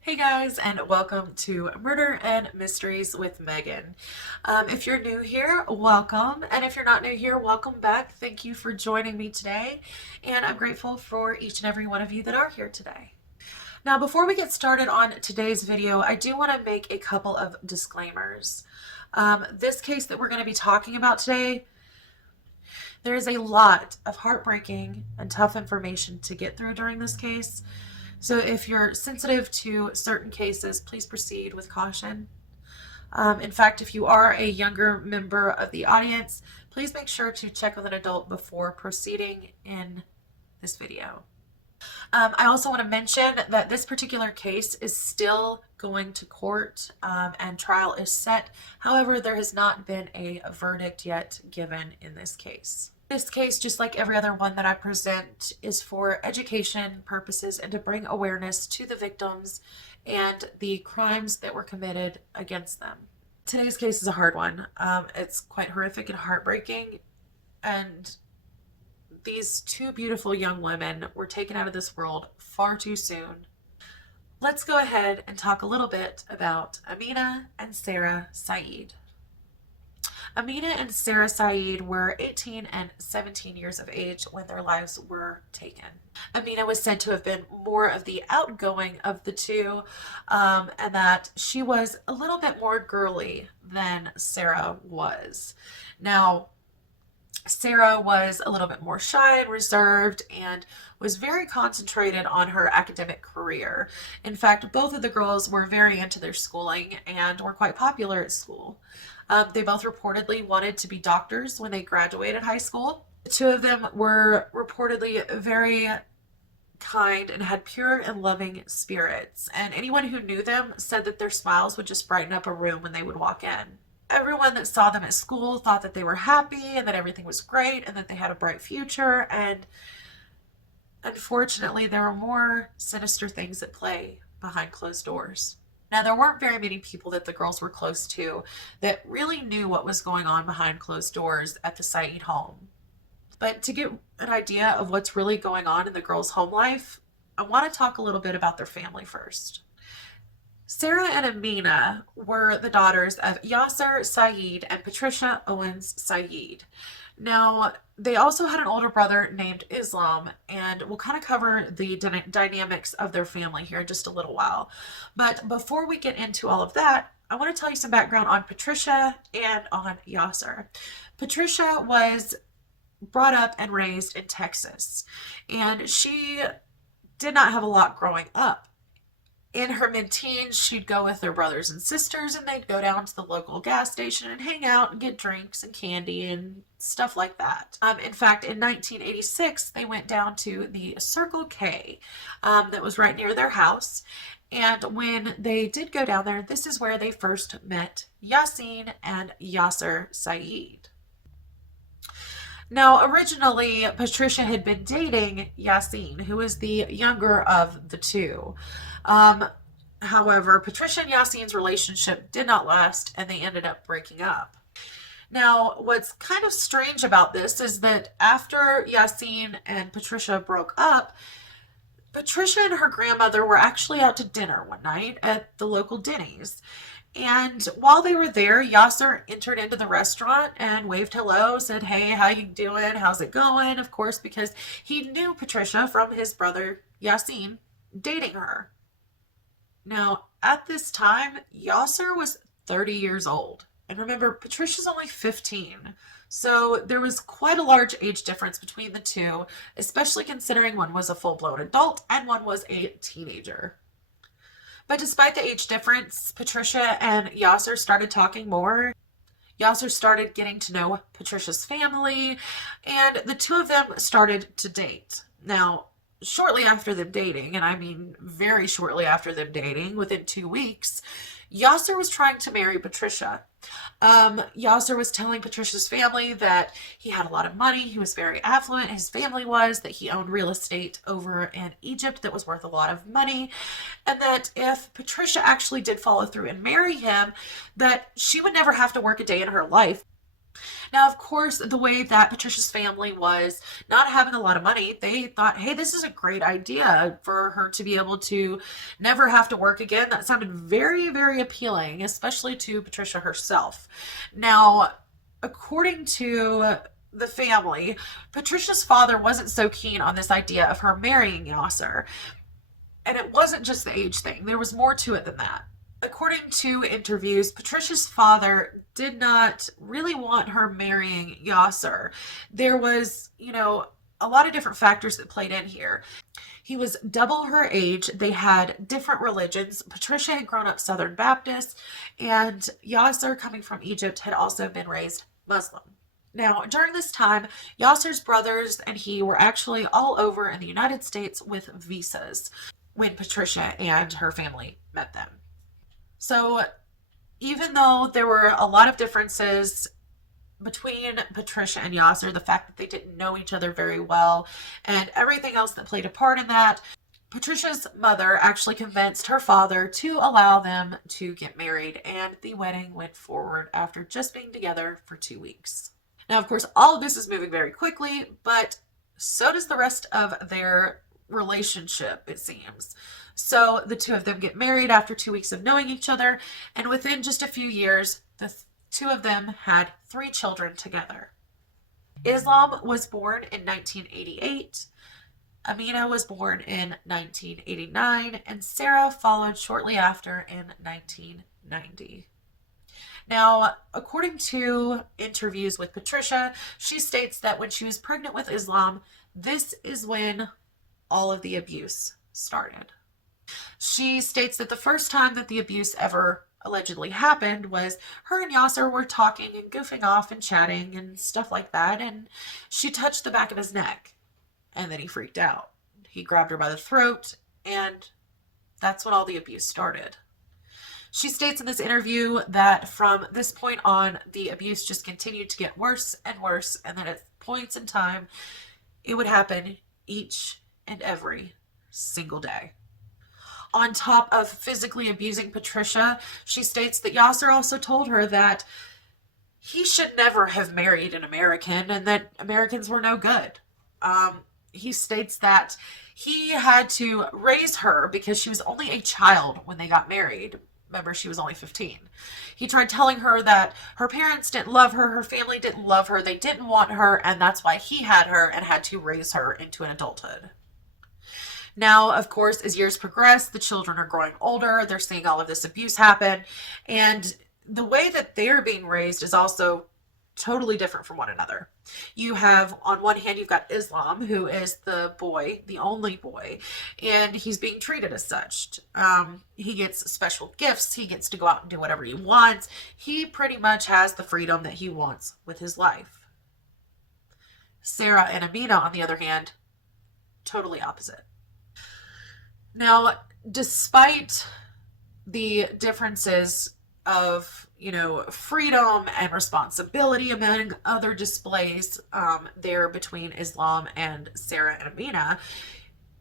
Hey guys, and welcome to Murder and Mysteries with Megan. If you're new here, welcome. And if you're not new here, welcome back. Thank you for joining me today. And I'm grateful for each and every one of you that are here today. Now, before we get started on today's video, I do want to make a couple of disclaimers. This case that we're going to be talking about today, there is a lot of heartbreaking and tough information to get through during this case. So if you're sensitive to certain cases, please proceed with caution. In fact, if you are a younger member of the audience, please make sure to check with an adult before proceeding in this video. I also want to mention that this particular case is still going to court and trial is set. However, there has not been a verdict yet given in this case. This case, just like every other one that I present, is for education purposes and to bring awareness to the victims and the crimes that were committed against them. Today's case is a hard one. It's quite horrific and heartbreaking, and these two beautiful young women were taken out of this world far too soon. Let's go ahead and talk a little bit about Amina and Sarah Said. Amina and Sarah Said were 18 and 17 years of age when their lives were taken. Amina was said to have been more of the outgoing of the two, and that she was a little bit more girly than Sarah was. Now, Sarah was a little bit more shy and reserved and was very concentrated on her academic career. In fact, both of the girls were very into their schooling and were quite popular at school. They both reportedly wanted to be doctors when they graduated high school. The two of them were reportedly very kind and had pure and loving spirits, and anyone who knew them said that their smiles would just brighten up a room when they would walk in. Everyone that saw them at school thought that they were happy and that everything was great and that they had a bright future, and unfortunately there were more sinister things at play behind closed doors. Now, there weren't very many people that the girls were close to that really knew what was going on behind closed doors at the Said home. But to get an idea of what's really going on in the girls' home life, I want to talk a little bit about their family first. Sarah and Amina were the daughters of Yaser Said and Patricia Owens Said. Now, they also had an older brother named Islam, and we'll kind of cover the dynamics of their family here in just a little while. But before we get into all of that, I want to tell you some background on Patricia and on Yaser. Patricia was brought up and raised in Texas, and she did not have a lot growing up. In her mid-teens, she'd go with their brothers and sisters, and they'd go down to the local gas station and hang out and get drinks and candy and stuff like that. In fact, in 1986, they went down to the Circle K that was right near their house. And when they did go down there, this is where they first met Yasin and Yaser Said. Now, originally, Patricia had been dating Yasin, who was the younger of the two. However, Patricia and Yasin's relationship did not last, and they ended up breaking up. Now, what's kind of strange about this is that after Yasin and Patricia broke up, Patricia and her grandmother were actually out to dinner one night at the local Denny's. And while they were there, Yaser entered into the restaurant and waved hello, said, "Hey, how you doing? How's it going?" Of course, because he knew Patricia from his brother Yasin dating her. Now, at this time, Yaser was 30 years old. And remember, Patricia's only 15. So there was quite a large age difference between the two, especially considering one was a full-blown adult and one was a teenager. But despite the age difference, Patricia and Yaser started talking more. Yaser started getting to know Patricia's family, and the two of them started to date. Now, shortly after them dating, and I mean very shortly after them dating, within 2 weeks, Yaser was trying to marry Patricia. Yaser was telling Patricia's family that he had a lot of money, he was very affluent, his family was, that he owned real estate over in Egypt that was worth a lot of money, and that if Patricia actually did follow through and marry him, that she would never have to work a day in her life. Now, of course, the way that Patricia's family was not having a lot of money, they thought, hey, this is a great idea for her to be able to never have to work again. That sounded very, very appealing, especially to Patricia herself. Now, according to the family, Patricia's father wasn't so keen on this idea of her marrying Yaser. And it wasn't just the age thing, there was more to it than that. According to interviews, Patricia's father did not really want her marrying Yaser. There was, a lot of different factors that played in here. He was double her age. They had different religions. Patricia had grown up Southern Baptist, and Yaser, coming from Egypt, had also been raised Muslim. Now, during this time, Yaser's brothers and he were actually all over in the United States with visas when Patricia and her family met them. So, even though there were a lot of differences between Patricia and Yaser, the fact that they didn't know each other very well, and everything else that played a part in that, Patricia's mother actually convinced her father to allow them to get married, and the wedding went forward after just being together for 2 weeks. Now, of course, all of this is moving very quickly, but so does the rest of their relationship, it seems. So the two of them get married after 2 weeks of knowing each other, and within just a few years, the two of them had 3 children together. Islam was born in 1988, Amina was born in 1989, and Sarah followed shortly after in 1990. Now, according to interviews with Patricia, she states that when she was pregnant with Islam, this is when all of the abuse started. She states that the first time that the abuse ever allegedly happened was her and Yaser were talking and goofing off and chatting and stuff like that, and she touched the back of his neck, and then he freaked out. He grabbed her by the throat, and that's when all the abuse started. She states in this interview that from this point on, the abuse just continued to get worse and worse, and that at points in time, it would happen each and every single day. On top of physically abusing Patricia, she states that Yaser also told her that he should never have married an American and that Americans were no good. He states that he had to raise her because she was only a child when they got married. Remember, she was only 15. He tried telling her that her parents didn't love her, her family didn't love her, they didn't want her, and that's why he had her and had to raise her into an adulthood. Now, of course, as years progress, the children are growing older, they're seeing all of this abuse happen, and the way that they're being raised is also totally different from one another. You have, on one hand, you've got Islam, who is the boy, the only boy, and he's being treated as such. He gets special gifts, he gets to go out and do whatever he wants. He pretty much has the freedom that he wants with his life. Sarah and Amina, on the other hand, totally opposite. Now, despite the differences of, freedom and responsibility, among other displays there between Islam and Sarah and Amina,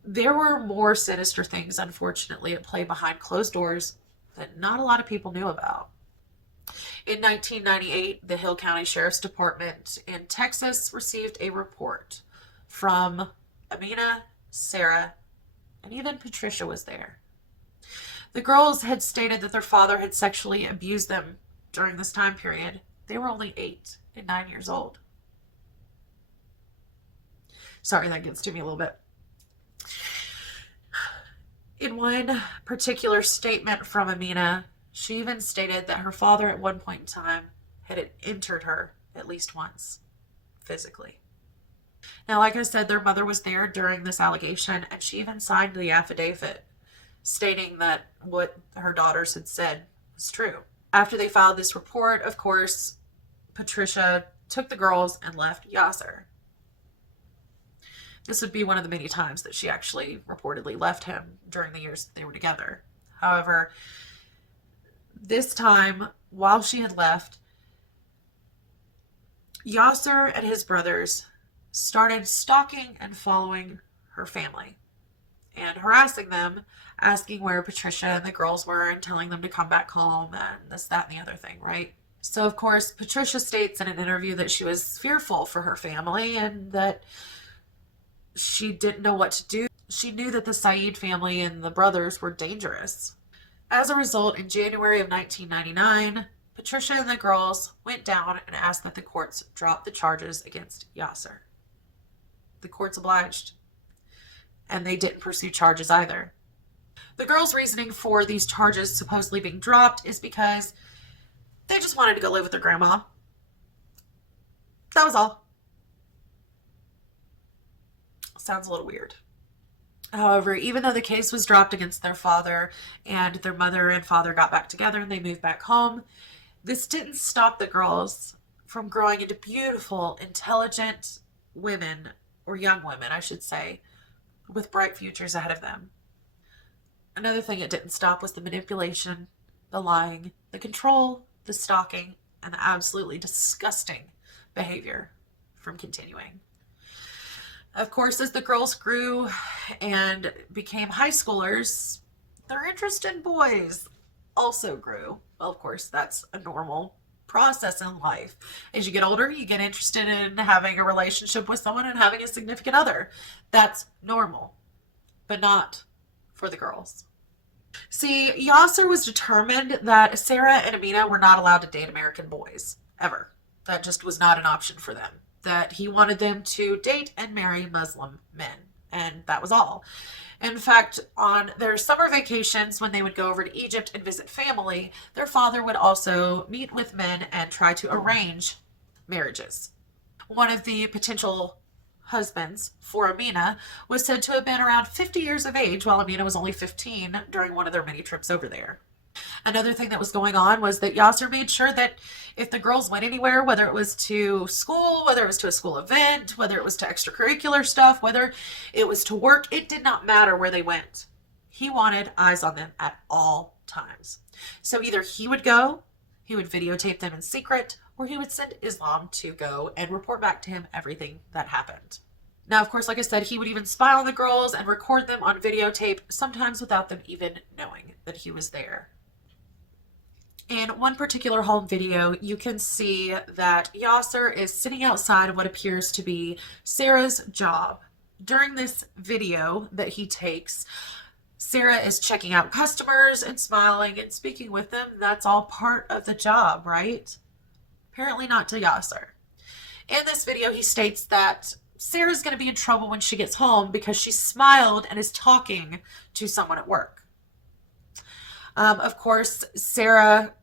there were more sinister things, unfortunately, at play behind closed doors that not a lot of people knew about. In 1998, the Hill County Sheriff's Department in Texas received a report from Amina, Sarah, and even Patricia was there. The girls had stated that their father had sexually abused them during this time period. They were only 8 and 9 years old. Sorry, that gets to me a little bit. In one particular statement from Amina, she even stated that her father at one point in time had entered her at least once, physically. Now, like I said, their mother was there during this allegation, and she even signed the affidavit stating that what her daughters had said was true. After they filed this report, of course, Patricia took the girls and left Yaser. This would be one of the many times that she actually reportedly left him during the years that they were together. However, this time, while she had left, Yaser and his brothers started stalking and following her family and harassing them, asking where Patricia and the girls were and telling them to come back home and this, that, and the other thing, right? So, of course, Patricia states in an interview that she was fearful for her family and that she didn't know what to do. She knew that the Said family and the brothers were dangerous. As a result, in January of 1999, Patricia and the girls went down and asked that the courts drop the charges against Yaser. The courts obliged, and they didn't pursue charges either. The girls' reasoning for these charges supposedly being dropped is because they just wanted to go live with their grandma. That was all. Sounds a little weird. However, even though the case was dropped against their father and their mother and father got back together and they moved back home, this didn't stop the girls from growing into beautiful, intelligent women, or young women, I should say, with bright futures ahead of them. Another thing it didn't stop was the manipulation, the lying, the control, the stalking, and the absolutely disgusting behavior from continuing. Of course, as the girls grew and became high schoolers, their interest in boys also grew. Well, of course, that's a normal process in life. As you get older, you get interested in having a relationship with someone and having a significant other. That's normal, but not for the girls. See, Yaser was determined that Sarah and Amina were not allowed to date American boys, ever. That just was not an option for them. That he wanted them to date and marry Muslim men, and that was all. In fact, on their summer vacations, when they would go over to Egypt and visit family, their father would also meet with men and try to arrange marriages. One of the potential husbands for Amina was said to have been around 50 years of age, while Amina was only 15 during one of their many trips over there. Another thing that was going on was that Yaser made sure that if the girls went anywhere, whether it was to school, whether it was to a school event, whether it was to extracurricular stuff, whether it was to work, it did not matter where they went. He wanted eyes on them at all times. So either he would go, he would videotape them in secret, or he would send Islam to go and report back to him everything that happened. Now, of course, like I said, he would even spy on the girls and record them on videotape, sometimes without them even knowing that he was there. In one particular home video, you can see that Yaser is sitting outside of what appears to be Sarah's job. During this video that he takes, Sarah is checking out customers and smiling and speaking with them. That's all part of the job, right? Apparently not to Yaser. In this video, he states that Sarah's going to be in trouble when she gets home because she smiled and is talking to someone at work. Of course, Sarah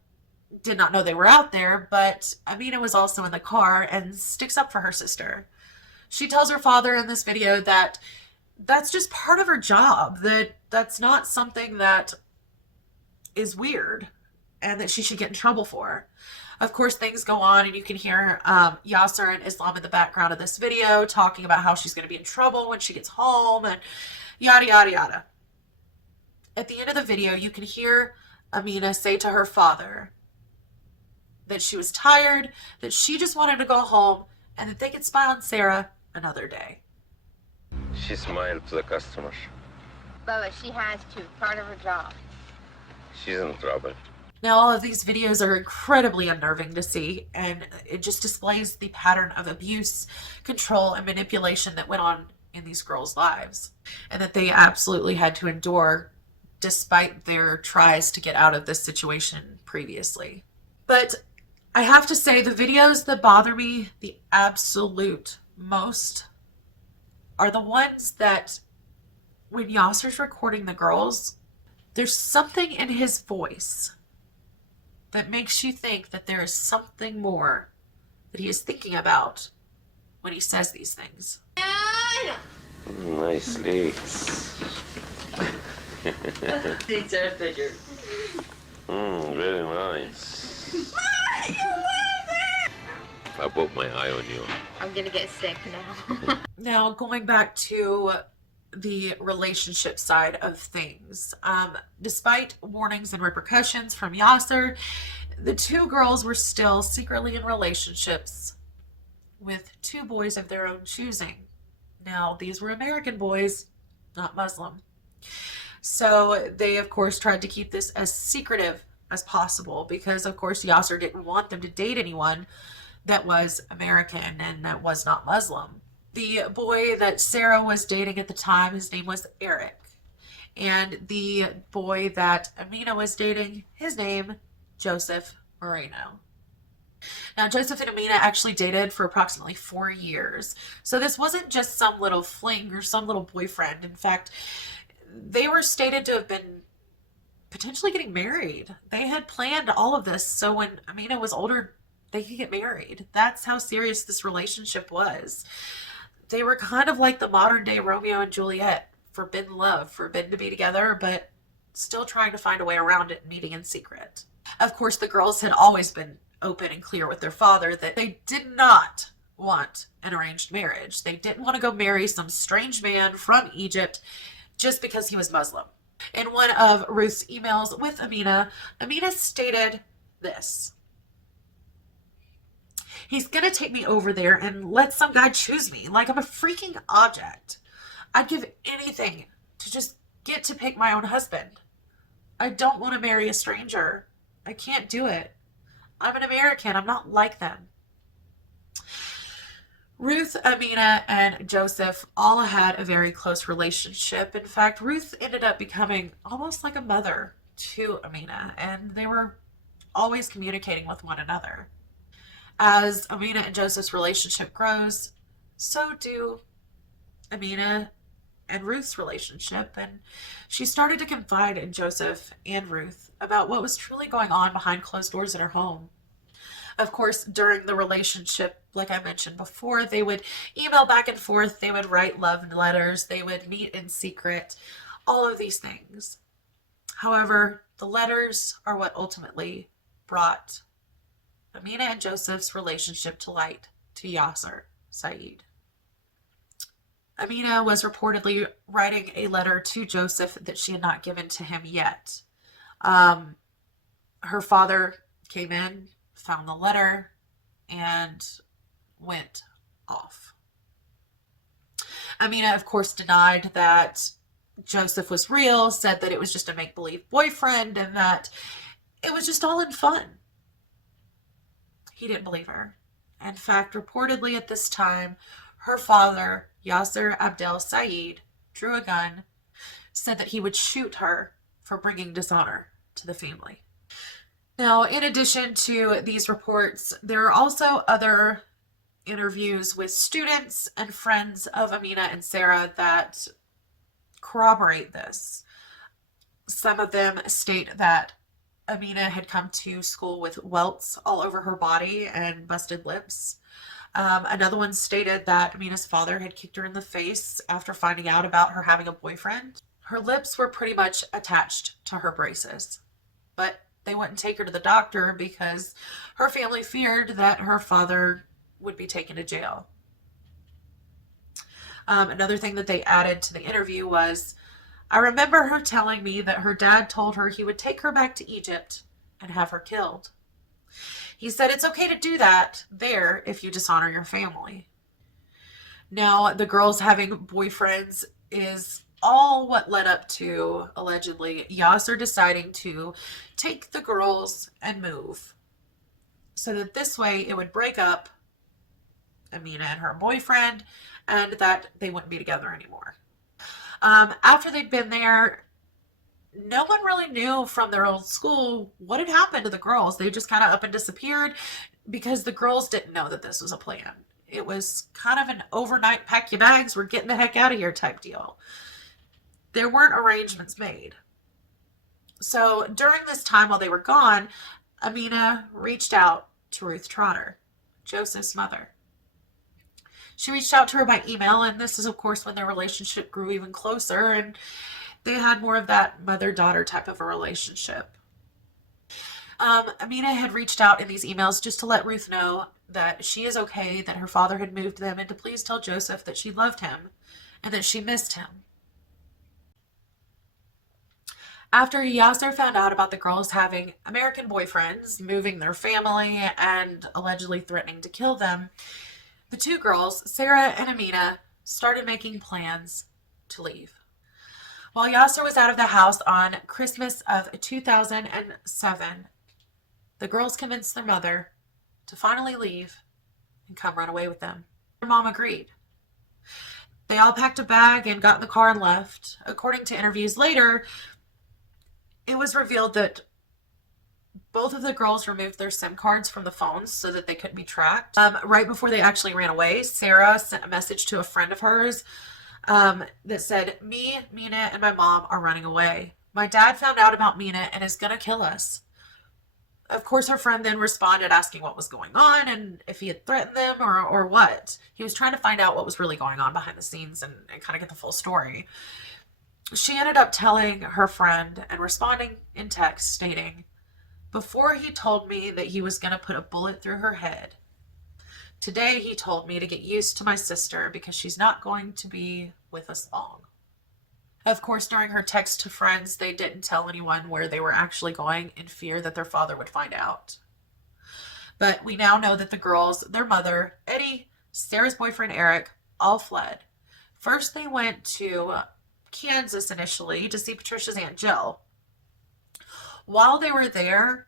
did not know they were out there, but Amina was also in the car and sticks up for her sister. She tells her father in this video that that's just part of her job, that's not something that is weird and that she should get in trouble for. Of course, things go on, and you can hear Yaser and Islam in the background of this video talking about how she's going to be in trouble when she gets home and yada, yada, yada. At the end of the video, you can hear Amina say to her father that she was tired, that she just wanted to go home, and that they could spy on Sarah another day. She smiled to the customers. Bubba, she has to. Part of her job. She's in trouble. Now, all of these videos are incredibly unnerving to see, and it just displays the pattern of abuse, control, and manipulation that went on in these girls' lives, and that they absolutely had to endure despite their tries to get out of this situation previously. But I have to say, the videos that bother me the absolute most are the ones that, when Yaser's recording the girls, there's something in his voice that makes you think that there is something more that he is thinking about when he says these things. Nice legs. These are bigger. Very nice. I put my eye on you. I'm gonna get sick now. Now, going back to the relationship side of things, despite warnings and repercussions from Yaser, the two girls were still secretly in relationships with two boys of their own choosing. Now, these were American boys, not Muslim. So they, of course, tried to keep this as secretive as possible because, of course, Yaser didn't want them to date anyone that was American and that was not Muslim. The boy that Sarah was dating at the time, his name was Eric. And the boy that Amina was dating, his name, Joseph Moreno. Now, Joseph and Amina actually dated for approximately 4 years. So this wasn't just some little fling or some little boyfriend. In fact, they were stated to have been potentially getting married. They had planned all of this so when Amina was older, they could get married. That's how serious this relationship was. They were kind of like the modern day Romeo and Juliet, forbidden love, forbidden to be together, but still trying to find a way around it, meeting in secret. Of course, the girls had always been open and clear with their father that they did not want an arranged marriage. They didn't want to go marry some strange man from Egypt just because he was Muslim. In one of Ruth's emails with Amina, Amina stated this: "He's gonna take me over there and let some guy choose me like I'm a freaking object. I'd give anything to just get to pick my own husband. I don't want to marry a stranger. I can't do it. I'm an American. I'm not like them." Ruth, Amina, and Joseph all had a very close relationship. In fact, Ruth ended up becoming almost like a mother to Amina, and they were always communicating with one another. As Amina and Joseph's relationship grows, so do Amina and Ruth's relationship, and she started to confide in Joseph and Ruth about what was truly going on behind closed doors in her home. Of course, during the relationship, like I mentioned before, they would email back and forth, they would write love letters, they would meet in secret, all of these things. However, the letters are what ultimately brought Amina and Joseph's relationship to light to Yaser Said. Amina was reportedly writing a letter to Joseph that she had not given to him yet. Her father came in, found the letter, and went off. Amina, of course, denied that Joseph was real, said that it was just a make-believe boyfriend, and that it was just all in fun. He didn't believe her. In fact, reportedly at this time, her father, Yaser Abdel Said, drew a gun, said that he would shoot her for bringing dishonor to the family. Now, in addition to these reports, there are also other interviews with students and friends of Amina and Sarah that corroborate this. Some of them state that Amina had come to school with welts all over her body and busted lips. Another one stated that Amina's father had kicked her in the face after finding out about her having a boyfriend. Her lips were pretty much attached to her braces, but they wouldn't take her to the doctor because her family feared that her father would be taken to jail. Another thing that they added to the interview was, "I remember her telling me that her dad told her he would take her back to Egypt and have her killed. He said it's okay to do that there if you dishonor your family." Now, the girls having boyfriends is all what led up to, allegedly, Yaser deciding to take the girls and move, so that this way it would break up Amina and her boyfriend and that they wouldn't be together anymore. After they'd been there, no one really knew from their old school what had happened to the girls. They just kind of up and disappeared because the girls didn't know that this was a plan. It was kind of an overnight pack your bags, we're getting the heck out of here type deal. There weren't arrangements made. So during this time while they were gone, Amina reached out to Ruth Trotter, Joseph's mother. She reached out to her by email, and this is, of course, when their relationship grew even closer, and they had more of that mother-daughter type of a relationship. Amina had reached out in these emails just to let Ruth know that she is okay, that her father had moved them, and to please tell Joseph that she loved him and that she missed him. After Yaser found out about the girls having American boyfriends, moving their family, and allegedly threatening to kill them, the two girls, Sarah and Amina, started making plans to leave. While Yaser was out of the house on Christmas of 2007, the girls convinced their mother to finally leave and come run away with them. Their mom agreed. They all packed a bag and got in the car and left. According to interviews later, it was revealed that both of the girls removed their SIM cards from the phones so that they couldn't be tracked. Right before they actually ran away, Sarah sent a message to a friend of hers that said, "Me, Mina, and my mom are running away. My dad found out about Mina and is going to kill us." Of course, her friend then responded asking what was going on and if he had threatened them or what. He was trying to find out what was really going on behind the scenes and kind of get the full story. She ended up telling her friend and responding in text stating, "Before he told me that he was going to put a bullet through her head. Today he told me to get used to my sister because she's not going to be with us long." Of course, during her text to friends, they didn't tell anyone where they were actually going in fear that their father would find out. But we now know that the girls, their mother, Eddie, Sarah's boyfriend Eric, all fled. First, they went to Kansas initially to see Patricia's Aunt Jill. While they were there,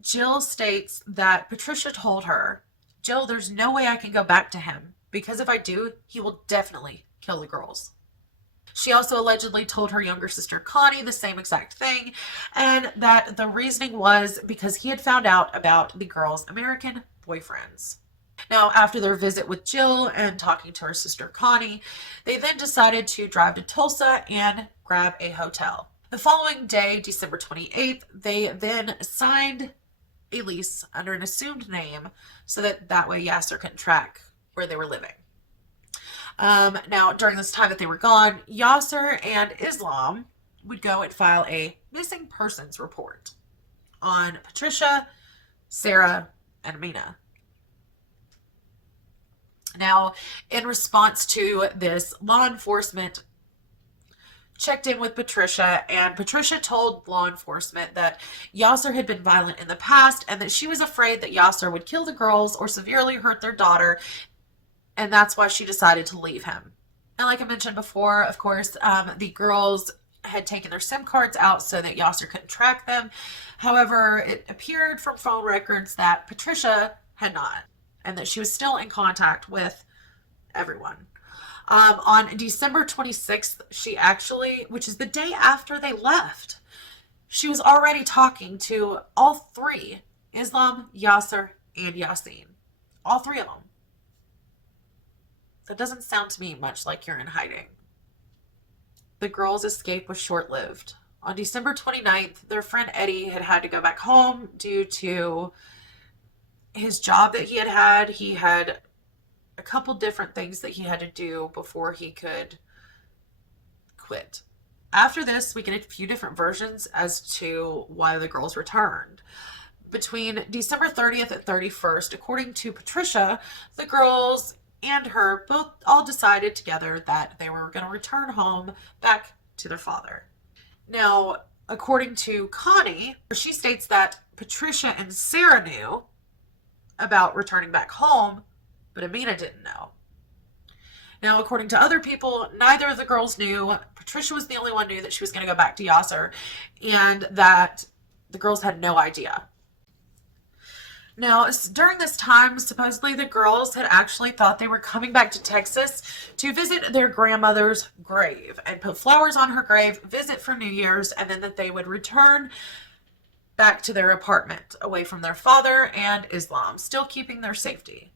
Jill states that Patricia told her, "Jill, there's no way I can go back to him because if I do, he will definitely kill the girls." She also allegedly told her younger sister Connie the same exact thing, and that the reasoning was because he had found out about the girls' American boyfriends. Now, after their visit with Jill and talking to her sister Connie, they then decided to drive to Tulsa and grab a hotel. The following day, December 28th, they then signed a lease under an assumed name so that way Yaser couldn't track where they were living. Now, during this time that they were gone, Yaser and Islam would go and file a missing persons report on Patricia, Sarah, and Amina. Now, in response to this, law enforcement checked in with Patricia, and Patricia told law enforcement that Yaser had been violent in the past and that she was afraid that Yaser would kill the girls or severely hurt their daughter, and that's why she decided to leave him. And like I mentioned before, of course, the girls had taken their SIM cards out so that Yaser couldn't track them. However, it appeared from phone records that Patricia had not, and that she was still in contact with everyone. On December 26th, she actually, which is the day after they left, she was already talking to all three, Islam, Yaser, and Yasin. All three of them. That doesn't sound to me much like you're in hiding. The girls' escape was short-lived. On December 29th, their friend Eddie had to go back home due to his job that he had. He had a couple different things that he had to do before he could quit. After this, we get a few different versions as to why the girls returned. Between December 30th and 31st, according to Patricia, the girls and her both all decided together that they were going to return home back to their father. Now, according to Connie, she states that Patricia and Sarah knew about returning back home, but Amina didn't know. Now, according to other people, neither of the girls knew. Patricia was the only one who knew that she was going to go back to Yaser, and that the girls had no idea. Now, during this time, supposedly the girls had actually thought they were coming back to Texas to visit their grandmother's grave and put flowers on her grave, visit for New Year's, and then that they would return back to their apartment away from their father and Islam, still keeping their safety.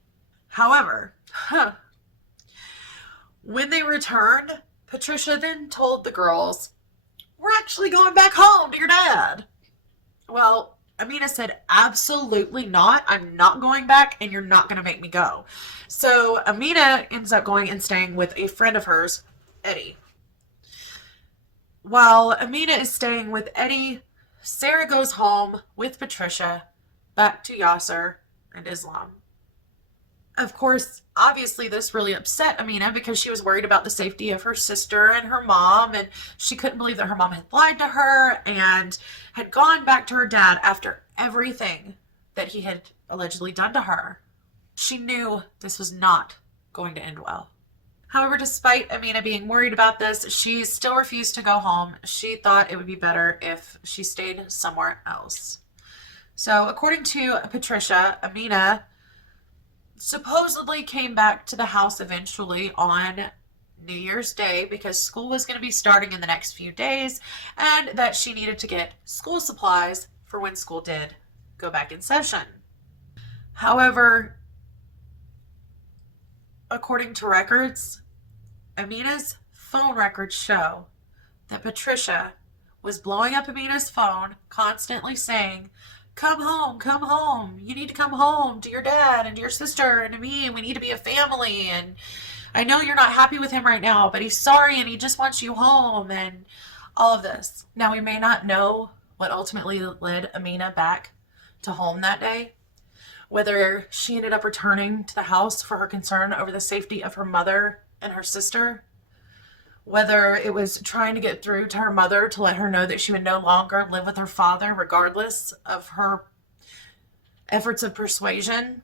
However, when they returned, Patricia then told the girls, "We're actually going back home to your dad." Well, Amina said, "Absolutely not. I'm not going back, and you're not going to make me go." So Amina ends up going and staying with a friend of hers, Eddie. While Amina is staying with Eddie, Sarah goes home with Patricia back to Yaser and Islam. Of course, obviously this really upset Amina because she was worried about the safety of her sister and her mom, and she couldn't believe that her mom had lied to her and had gone back to her dad after everything that he had allegedly done to her. She knew this was not going to end well. However, despite Amina being worried about this, she still refused to go home. She thought it would be better if she stayed somewhere else. So, according to Patricia, Amina supposedly came back to the house eventually on New Year's Day because school was going to be starting in the next few days and that she needed to get school supplies for when school did go back in session. However, according to records, Amina's phone records show that Patricia was blowing up Amina's phone, constantly saying, "Come home, come home. You need to come home to your dad and to your sister and to me. We need to be a family. And I know you're not happy with him right now, but he's sorry and he just wants you home," and all of this. Now, we may not know what ultimately led Amina back to home that day, whether she ended up returning to the house for her concern over the safety of her mother and her sister, whether it was trying to get through to her mother to let her know that she would no longer live with her father, regardless of her efforts of persuasion,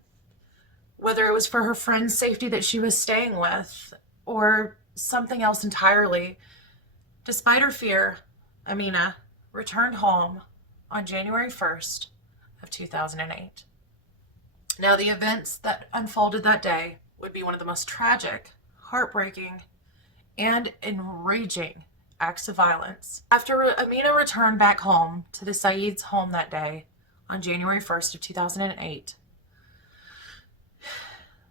whether it was for her friend's safety that she was staying with, or something else entirely. Despite her fear, Amina returned home on January 1st of 2008. Now, the events that unfolded that day would be one of the most tragic, heartbreaking, and enraging acts of violence. After Amina returned back home to the Said's home that day on January 1st of 2008,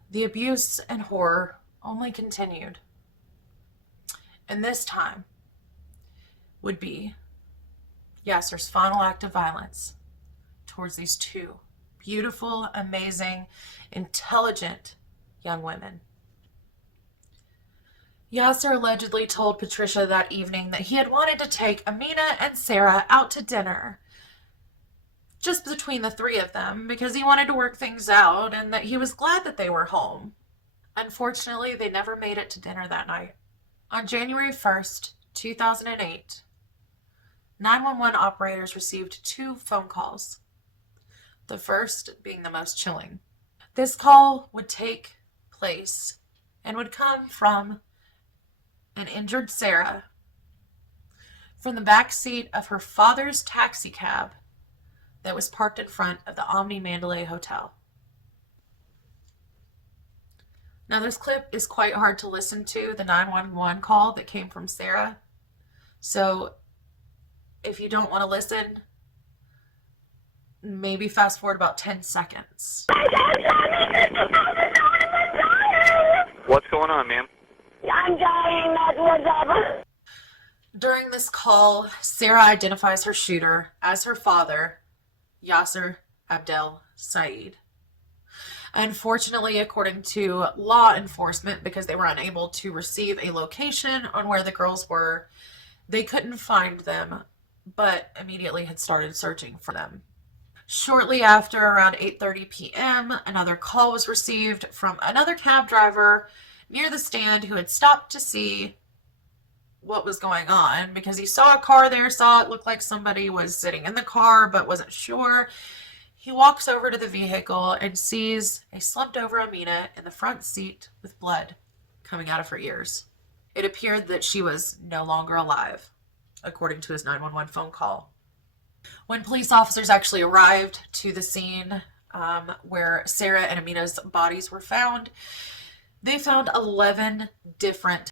the abuse and horror only continued. And this time would be Yaser's final act of violence towards these two beautiful, amazing, intelligent young women. Yaser allegedly told Patricia that evening that he had wanted to take Amina and Sarah out to dinner, just between the three of them, because he wanted to work things out and that he was glad that they were home. Unfortunately, they never made it to dinner that night. On January 1st, 2008, 911 operators received 2 phone calls, the first being the most chilling. This call would take place and would come from an injured Sarah from the back seat of her father's taxi cab that was parked in front of the Omni Mandalay Hotel. Now, this clip is quite hard to listen to, the 911 call that came from Sarah. So if you don't want to listen, maybe fast forward about 10 seconds. What's going on, ma'am? I'm dying, that's what's up. During this call, Sarah identifies her shooter as her father, Yaser Abdel Said. Unfortunately, according to law enforcement, because they were unable to receive a location on where the girls were, they couldn't find them, but immediately had started searching for them. Shortly after, around 8:30 p.m., another call was received from another cab driver near the stand who had stopped to see what was going on because he saw a car there, saw it looked like somebody was sitting in the car but wasn't sure. He walks over to the vehicle and sees a slumped over Amina in the front seat with blood coming out of her ears. It appeared that she was no longer alive, according to his 911 phone call. When police officers actually arrived to the scene where Sarah and Amina's bodies were found, they found 11 different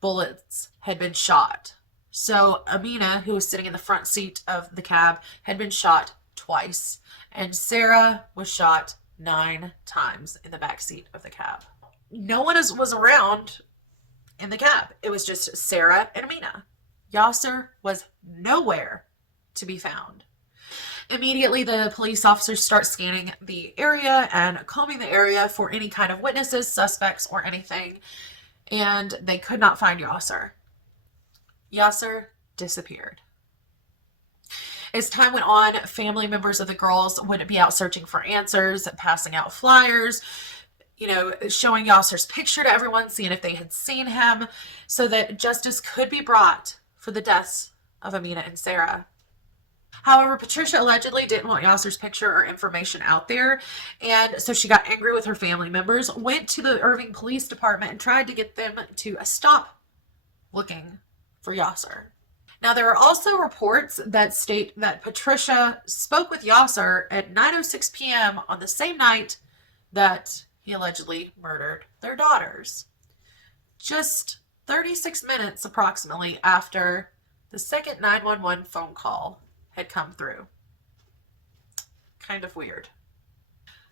bullets had been shot. So Amina, who was sitting in the front seat of the cab, had been shot twice, and Sarah was shot 9 times in the back seat of the cab. No one was around in the cab. It was just Sarah and Amina. Yaser was nowhere to be found. Immediately, the police officers start scanning the area and combing the area for any kind of witnesses, suspects, or anything, and they could not find Yaser. Yaser disappeared. As time went on, family members of the girls would be out searching for answers, passing out flyers, showing Yaser's picture to everyone, seeing if they had seen him, so that justice could be brought for the deaths of Amina and Sarah. However, Patricia allegedly didn't want Yaser's picture or information out there, and so she got angry with her family members, went to the Irving Police Department, and tried to get them to stop looking for Yaser. Now, there are also reports that state that Patricia spoke with Yaser at 9:06 p.m. on the same night that he allegedly murdered their daughters. Just 36 minutes approximately after the second 911 phone call had come through. Kind of weird.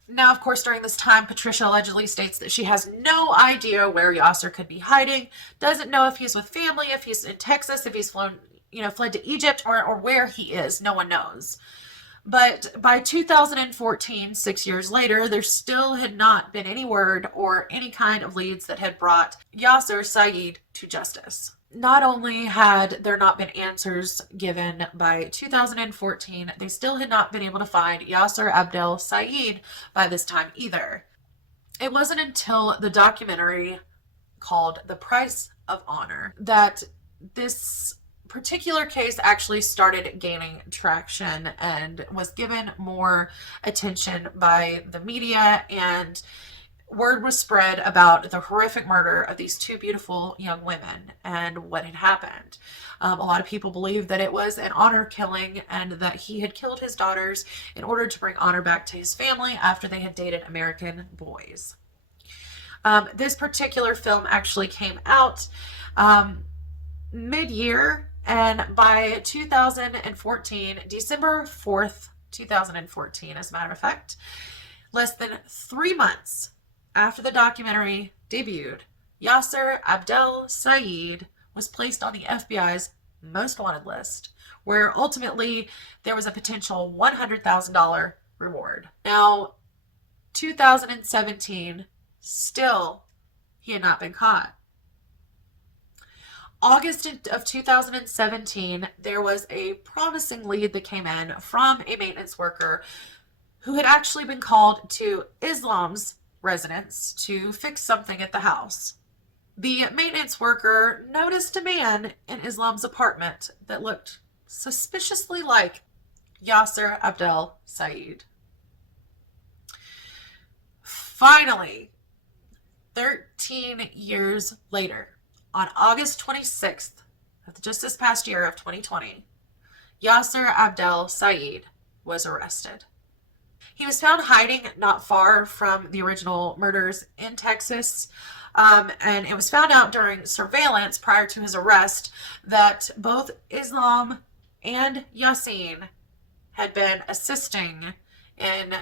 Now, of course, during this time, Patricia allegedly states that she has no idea where Yaser could be hiding, doesn't know if he's with family, if he's in Texas, if he's fled to Egypt, or where he is. No one knows. But by 2014, 6 years later, there still had not been any word or any kind of leads that had brought Yaser Said to justice. Not only had there not been answers given by 2014, they still had not been able to find Yaser Abdel Said by this time either. It wasn't until the documentary called The Price of Honor that this particular case actually started gaining traction and was given more attention by the media, and word was spread about the horrific murder of these two beautiful young women and what had happened. A lot of people believe that it was an honor killing and that he had killed his daughters in order to bring honor back to his family after they had dated American boys. This particular film actually came out mid-year, and by 2014, December 4th, 2014, as a matter of fact, less than 3 months after the documentary debuted, Yaser Abdel Said was placed on the FBI's most wanted list, where ultimately there was a potential $100,000 reward. Now, 2017, still he had not been caught. August of 2017, there was a promising lead that came in from a maintenance worker who had actually been called to Islam's residence to fix something at the house. The maintenance worker noticed a man in Islam's apartment that looked suspiciously like Yaser Abdel Said. Finally, 13 years later, on August 26th of just this past year of 2020, Yaser Abdel Said was arrested. He was found hiding not far from the original murders in Texas, and it was found out during surveillance prior to his arrest that both Islam and Yasin had been assisting in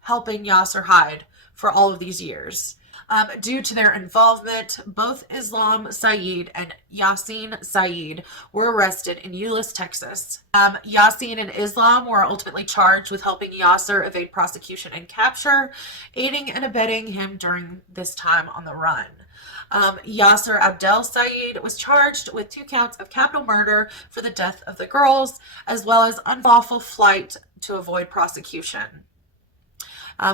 helping Yaser hide for all of these years. Due to their involvement, both Islam Said and Yasin Said were arrested in Euless, Texas. Yasin and Islam were ultimately charged with helping Yaser evade prosecution and capture, aiding and abetting him during this time on the run. Yaser Abdel Said was charged with 2 counts of capital murder for the death of the girls, as well as unlawful flight to avoid prosecution.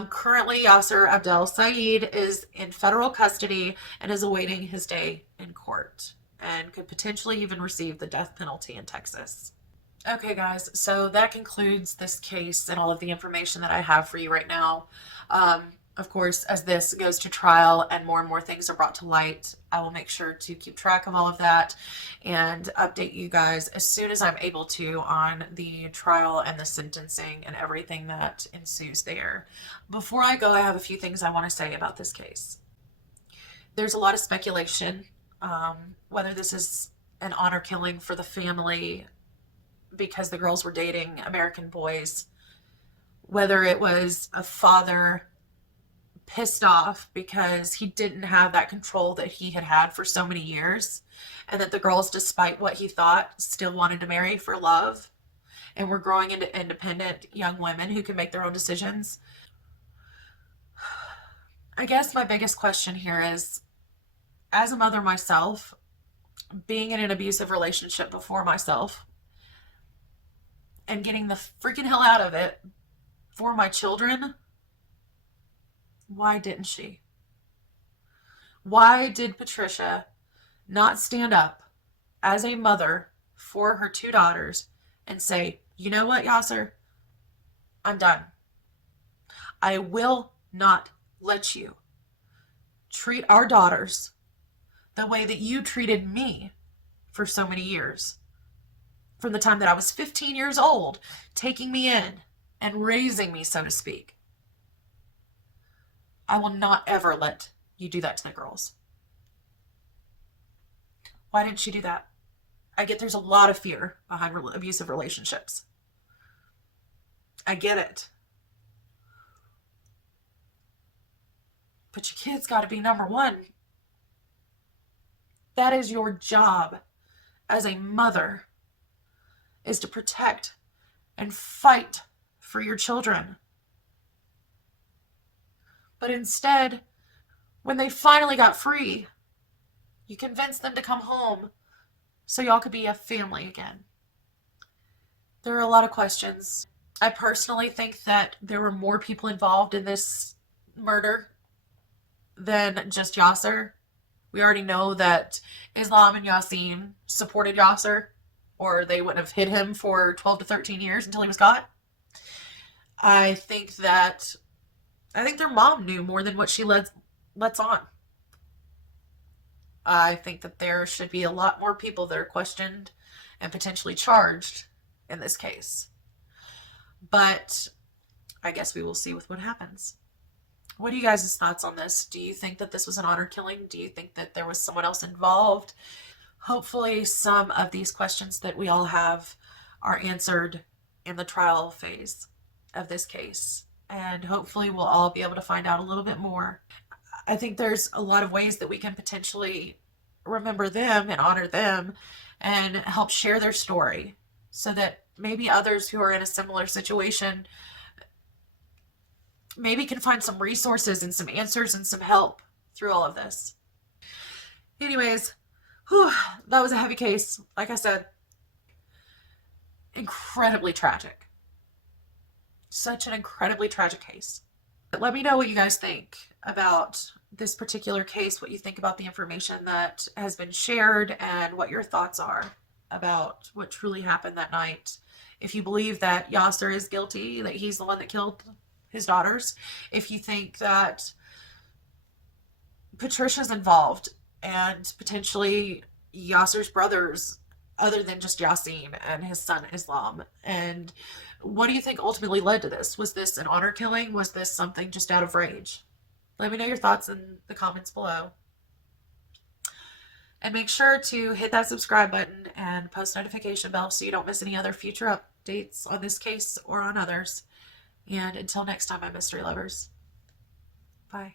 Currently, Yaser Abdel Said is in federal custody and is awaiting his day in court and could potentially even receive the death penalty in Texas. Okay, guys, so that concludes this case and all of the information that I have for you right now. Of course, as this goes to trial and more things are brought to light, I will make sure to keep track of all of that and update you guys as soon as I'm able to on the trial and the sentencing and everything that ensues there. Before I go, I have a few things I want to say about this case. There's a lot of speculation, whether this is an honor killing for the family because the girls were dating American boys, whether it was a father pissed off because he didn't have that control that he had had for so many years, and that the girls, despite what he thought, still wanted to marry for love and were growing into independent young women who can make their own decisions. I guess my biggest question here is, as a mother myself, being in an abusive relationship before myself and getting the freaking hell out of it for my children, why didn't she? Why did Patricia not stand up as a mother for her 2 daughters and say, You know what, Yaser? I'm done. I will not let you treat our daughters the way that you treated me for so many years. From the time that I was 15 years old, taking me in and raising me, so to speak. I will not ever let you do that to the girls. Why didn't you do that? I get there's a lot of fear behind abusive relationships. I get it. But your kid's got to be number one. That is your job as a mother, is to protect and fight for your children. But instead, when they finally got free, you convinced them to come home so y'all could be a family again. There are a lot of questions. I personally think that there were more people involved in this murder than just Yaser. We already know that Islam and Yasin supported Yaser, or they wouldn't have hid him for 12 to 13 years until he was caught. I think their mom knew more than what she lets on. I think that there should be a lot more people that are questioned and potentially charged in this case. But I guess we will see with what happens. What are you guys' thoughts on this? Do you think that this was an honor killing? Do you think that there was someone else involved? Hopefully some of these questions that we all have are answered in the trial phase of this case. And hopefully we'll all be able to find out a little bit more. I think there's a lot of ways that we can potentially remember them and honor them and help share their story so that maybe others who are in a similar situation maybe can find some resources and some answers and some help through all of this. Anyways, that was a heavy case. Like I said, incredibly tragic. Such an incredibly tragic case. But let me know what you guys think about this particular case, what you think about the information that has been shared, and what your thoughts are about what truly happened that night. If you believe that Yaser is guilty, that he's the one that killed his daughters, if you think that Patricia's involved and potentially Yaser's brothers, other than just Yasin and his son Islam, and what do you think ultimately led to this? Was this an honor killing? Was this something just out of rage? Let me know your thoughts in the comments below. And make sure to hit that subscribe button and post notification bell so you don't miss any other future updates on this case or on others. And until next time, my mystery lovers, bye.